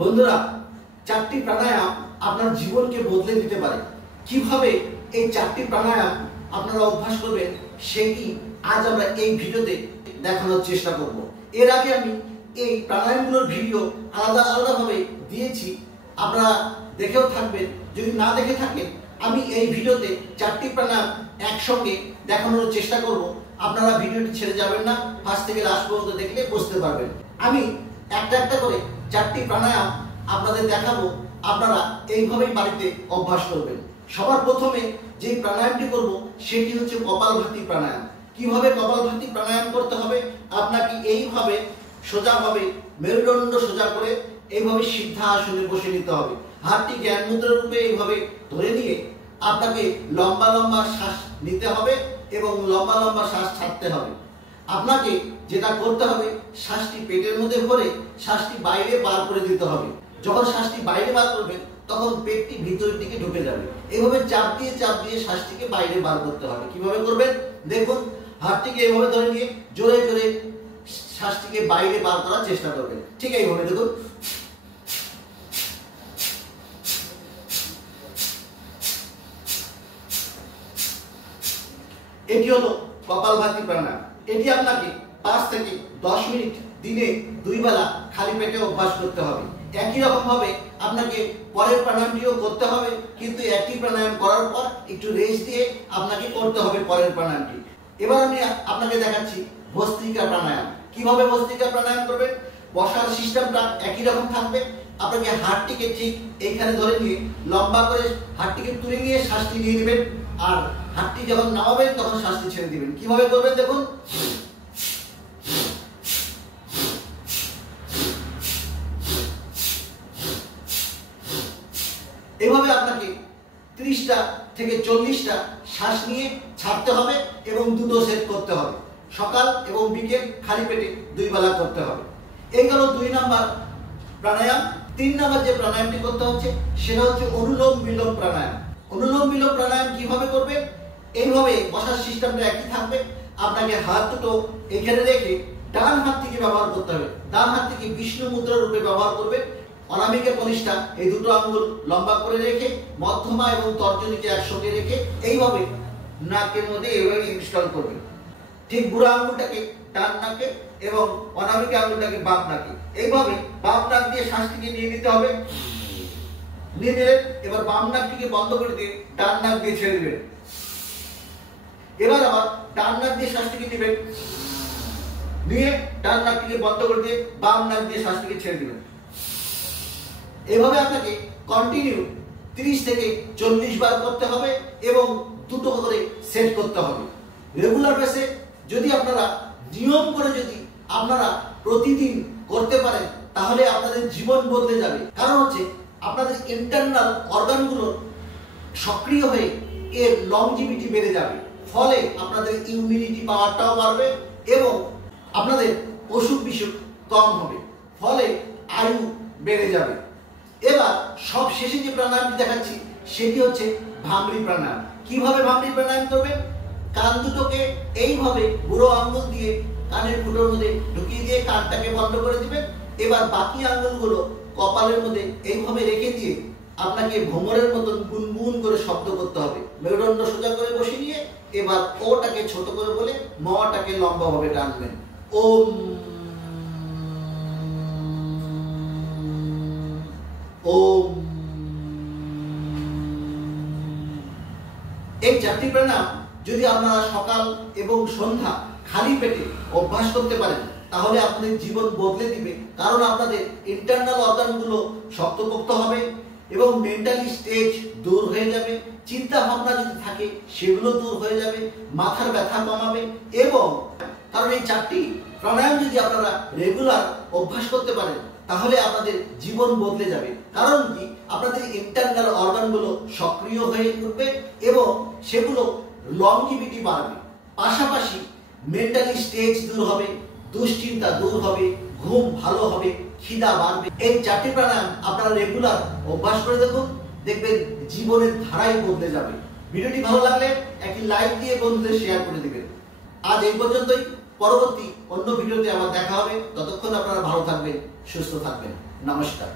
বন্ধুরা, চারটি প্রাণায়াম আপনার জীবনকে বদলে দিতে পারে। কিভাবে এই চারটি প্রাণায়াম আপনারা অভ্যাস করবেন সেটি আজ আমরা এই ভিডিওতে দেখানোর চেষ্টা করব। এর আগে আমি এই প্রাণায়ামগুলোর ভিডিও আলাদা আলাদাভাবে দিয়েছি, আপনারা দেখেও থাকবেন। যদি না দেখে থাকেন, আমি এই ভিডিওতে চারটি প্রাণায়াম একসঙ্গে দেখানোর চেষ্টা করব। আপনারা ভিডিওটি ছেড়ে যাবেন না, ফার্স্ট থেকে লাস্ট পর্যন্ত দেখলে বুঝতে পারবেন। আমি একটা একটা করে চারটি প্রাণায়াম আপনাদের দেখাবো, আপনারা এইভাবেই বাড়িতে অভ্যাস করবেন। সবার প্রথমে যে প্রাণায়ামটি করব সেটি হচ্ছে কপালভাতি প্রাণায়াম। কিভাবে কপালভাতি প্রাণায়াম করতে হবে, আপনাকে এইভাবে সোজাভাবে মেরুদণ্ড সোজা করে এইভাবে সিদ্ধাসনে বসে নিতে হবে। হাতটি জ্ঞান মুদ্রা রূপে এইভাবে ধরে নিয়ে আপনাকে লম্বা লম্বা শ্বাস নিতে হবে এবং লম্বা লম্বা শ্বাস ছাড়তে হবে। আপনাকে যেটা করতে হবে, শ্বাসটি পেটের মধ্যে ভরে শ্বাসটি বাইরে বার করে দিতে হবে। যখন শ্বাসটি বাইরে বার করবেন তখন পেটটি ভিতরের দিকে ঢুকে যাবে। এইভাবে চাপ দিয়ে শ্বাসটিকে বাইরে বার করতে হবে। কিভাবে করবেন দেখুন, হাতটিকে এইভাবে ধরে নিয়ে জোরে জোরে শ্বাসটিকে বাইরে বার করার চেষ্টা করবেন। ঠিক এইভাবে দেখুন। এটি হলো কপালভাতি প্রাণায়াম। এটি আপনাকে 5 থেকে 10 মিনিট দিনে 2 বেলা খালি পেটে অভ্যাস করতে হবে। একই রকম ভাবে আপনাকে পরের প্রাণায়ামটিও করতে হবে, কিন্তু একটি প্রাণায়াম করার পর একটু রেস্ট দিয়ে আপনাকে করতে হবে পরের প্রাণায়ামটি। এবার আমি আপনাকে দেখাচ্ছি ভস্ত্রিকা প্রাণায়াম। কিভাবে ভস্ত্রিকা প্রাণায়াম করবেন, বসার সিস্টেমটা একই রকম থাকবে। আপনাকে হাতটিকে ঠিক এইখানে ধরে নিয়ে লম্বা করে হাতটিকে তুলে নিয়ে শ্বাসটি নিয়ে নেবেন, আর হাতটি যখন নামাবেন তখন শ্বাসটি ছেড়ে দিবেন। কিভাবে করবেন দেখুন। এভাবে আপনাকে 30টা থেকে 40টা শ্বাস নিয়ে ছাড়তে হবে এবং দুটো সেট করতে হবে। সকাল এবং বিকেল খালি পেটে 2 বেলা করতে হবে। এই গেল 2 নাম্বার প্রাণায়াম। 3 নাম্বার যে প্রাণায়ামটি করতে হচ্ছে সেটা হচ্ছে অনুলোম বিলোম প্রাণায়াম। অনুলোম বিলোম প্রাণায়াম কিভাবে করবেন, এইভাবে বসার সিস্টেমটা একই থাকবে। আপনাকে হাত দুটো এখানে রেখে ডান হাত থেকে ব্যবহার করতে হবে। ডান হাত থেকে বিষ্ণু মুদ্রা রূপে ব্যবহার করবেন। অনামিকা কনিষ্ঠা এই দুটো আঙ্গুল লম্বা করে রেখে মধ্যমা এবং তর্জনীকে একসঙ্গে রেখে এইভাবে নাকের মধ্যে এইভাবে ইনস্টল করবেন। ঠিক বুড়া আঙ্গুলটাকে ডান নাকে এবং অনামিকা আঙ্গুলটাকে বাম নাকে, এইভাবে বাম নাক দিয়ে শ্বাসটিকে নিয়ে নিতে হবে। নিয়ে নিলেন, এবার বাম নাকটিকে বন্ধ করে দিয়ে ডান নাক দিয়ে ছেড়ে দিবেন। এবার আবার ডান নাক দিয়ে শ্বাসটিকে নেবেন, নিয়ে ডান নাকটিকে বন্ধ করে দিয়ে বাম নাক দিয়ে শ্বাসটিকে ছেড়ে দিবেন। এভাবে আপনাকে কন্টিনিউ 30 থেকে 40 বার করতে হবে এবং দুটো করে সেট করতে হবে। রেগুলার বেসে যদি আপনারা নিয়ম করে যদি আপনারা প্রতিদিন করতে পারেন তাহলে আপনাদের জীবন বদলে যাবে। কারণ হচ্ছে আপনাদের ইন্টারনাল অর্গানগুলো সক্রিয় হয়ে এর লংজিভিটি বেড়ে যাবে। ফলে আপনাদের ইমিউনিটি পাওয়ারটাও বাড়বে এবং আপনাদের অসুখ বিসুখ কম হবে, ফলে আয়ু বেড়ে যাবে। এবার সব শেষে যে প্রাণায়ামটি দেখাচ্ছি সেটি হচ্ছে ভামরি প্রাণায়াম। কিভাবে ভামরি প্রাণায়াম করবেন, কান দুটোকে এইভাবে বুড়ো আঙ্গুল দিয়ে কানের ফুটোর মধ্যে ঢুকিয়ে দিয়ে কানটাকে বন্ধ করে দিবেন। এবার বাকি আঙ্গুলগুলো কপালের মধ্যে এইভাবে রেখে দিয়ে আপনাকে ভ্রমরের মতন গুনগুন করে শব্দ করতে হবে। মেরুদণ্ড সোজা করে বসে নিয়ে এবার ওটাকে ছোট করে বলে মটাকে লম্বাভাবে টানবেন। ওম ওম। এই চারটি প্রাণায়াম যদি আপনারা সকাল এবং সন্ধ্যা খালি পেটে অভ্যাস করতে পারেন তাহলে আপনাদের জীবন বদলে দিবে। কারণ আপনাদের ইন্টারনাল অর্গানগুলো শক্তপোক্ত হবে এবং মেন্টালি স্টেজ দূর হয়ে যাবে। চিন্তা ভাবনা যদি থাকে সেগুলো দূর হয়ে যাবে, মাথার ব্যথা কমাবে। এবং কারণ এই চারটি প্রাণায়াম যদি আপনারা রেগুলার অভ্যাস করতে পারেন তাহলে আপনাদের জীবন বদলে যাবে। কারণ কি, আপনাদের ইন্টারনাল অর্গানগুলো সক্রিয় হয়ে উঠবে এবং সেগুলো লংজিভিটি বাড়বে। পাশাপাশি মেন্টালি স্টেজ দূর হবে, দুশ্চিন্তা দূর হবে, ঘুম ভালো হবে, খিদা বাড়বে। এই চারটি প্রাণায়াম আপনারা রেগুলার অভ্যাস করে দেখুন, দেখবেন জীবনের ধারাই বদলে যাবে। ভিডিওটি ভালো লাগলে একটি লাইক দিয়ে বন্ধুদের শেয়ার করে দিবেন। আজ এই পর্যন্তই। পরবর্তী অন্য ভিডিওতে আবার দেখা হবে। ততক্ষণ আপনারা ভালো থাকবেন, সুস্থ থাকবেন। নমস্কার।